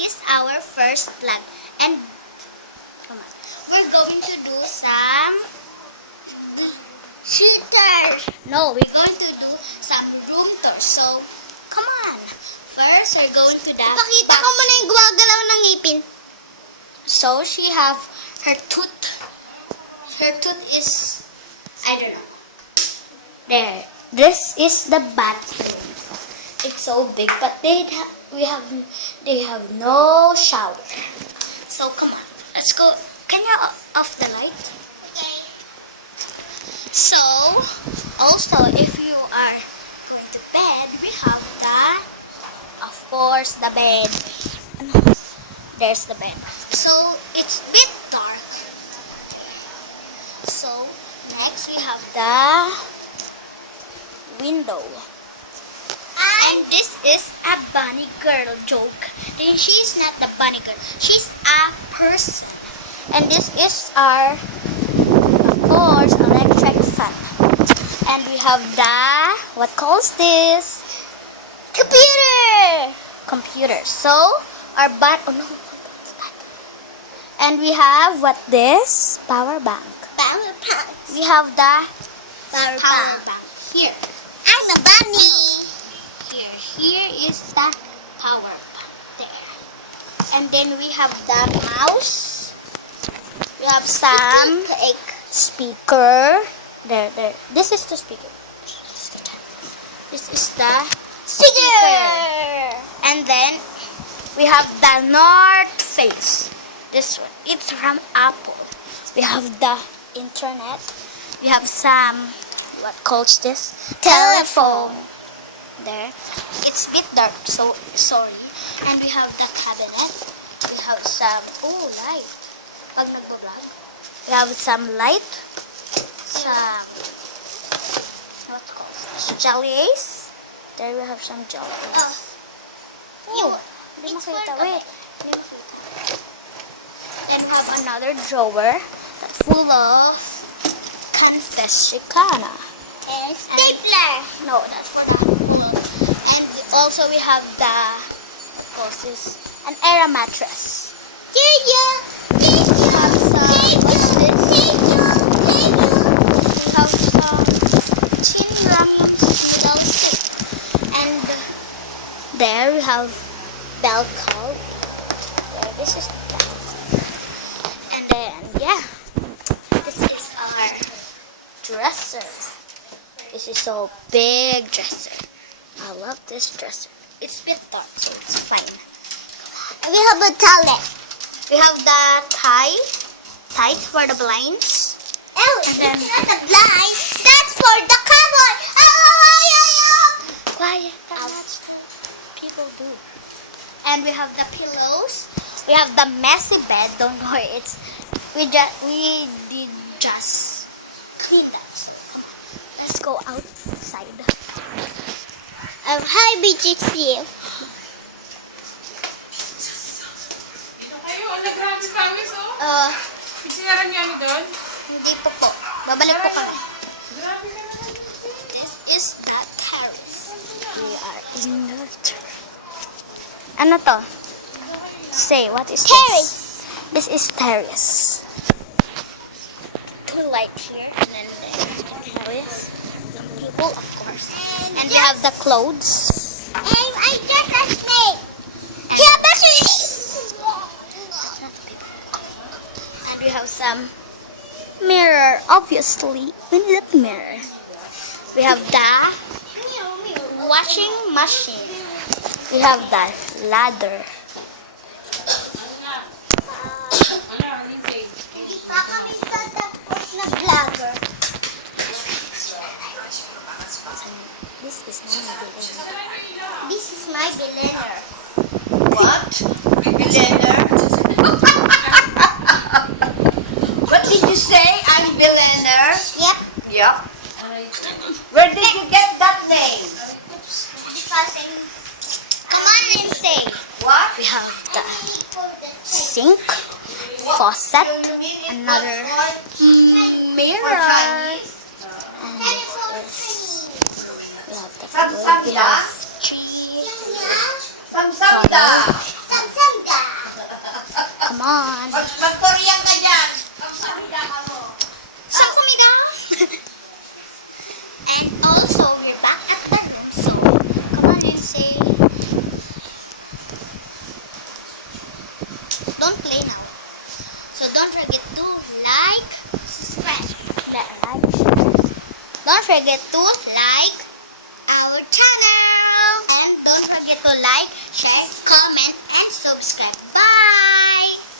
is our first vlog. And come on, we're going to do some shooters. No, we're going to do some room tours. So, come on. First, we're going to the Pakita ko muna yung gumagalaw ng ngipin. So, she have her tooth. Her tooth is, I don't know. There. This is the bathroom. It's so big, but they have no shower. So, come on. Let's go. Can you off the light? Okay. So, also, if you are going to bed, we have of course, the bed. There's the bed. So, it's a bit dark. So, next we have the window. And this is a bunny girl joke. Then she's not the bunny girl. She's a person. And this is our, of course, electric fan. And we have the, what calls this? Computer. So, our oh no. And we have what this? Power bank. Power bank. We have the Power power bank. bank. Here. I'm a bunny. Here is the power bank. There. And then we have the mouse. We have some speaker. There. This is the speaker. This is the speaker. And then we have the North Face. This one. It's from Apple. We have the internet. We have some, what calls this? Telephone. There. It's a bit dark, so sorry. And we have the cabinet. We have some, light. Pag nagbablog. We have some light. Some, what calls this? Jellies. There we have some jellies. Hindi makita. Wait. Then we have another drawer that's full of confectionery. And stapler. No, that's for the And also we have the, what calls this? An air mattress. We have some, what's this? We have some chinram stick. And there we have bell cow. There, this is the bell. And then, yeah, this is our dresser. This is so big dresser. I love this dresser. It's a bit dark, so it's fine. We have a toilet. We have the tie for the blinds. Oh, And then- it's not a blind. That's for the cupboard. Oh. Why? That's what people do. And we have the pillows. We have the messy bed. Don't worry, we did just clean that. So come on, let's go outside. Hi, BGC. Dito kayo, ang grabe pawis, oh. Pinsinaran niyo ano doon? Hindi po. Babalik po kami. Grabe ka naman. This is the terrace. We are in the terrace. Ano to? Say, what is Terrace. This is terrace. Two lights here, and then there's the terrace. Some people, of course. And we have the clothes. I just a snake. And, Yeah, but she... and we have some mirror, obviously. We need a mirror. We have the washing machine. We have the ladder. Hindi pa kami tatapos na vlogger. This is my billionaire. This is my billionaire. What? Billionaire? What did you say? I'm billionaire? Yep. Yep. Where did you get that name? Because Come on and say. What? We have the sink, faucet, another mirror, and this. We have the food. We have tree. Samsamda. Samsamda. don't play now. So don't forget to like, subscribe. Don't forget to like our channel. And don't forget to like, share, comment, and subscribe. Bye!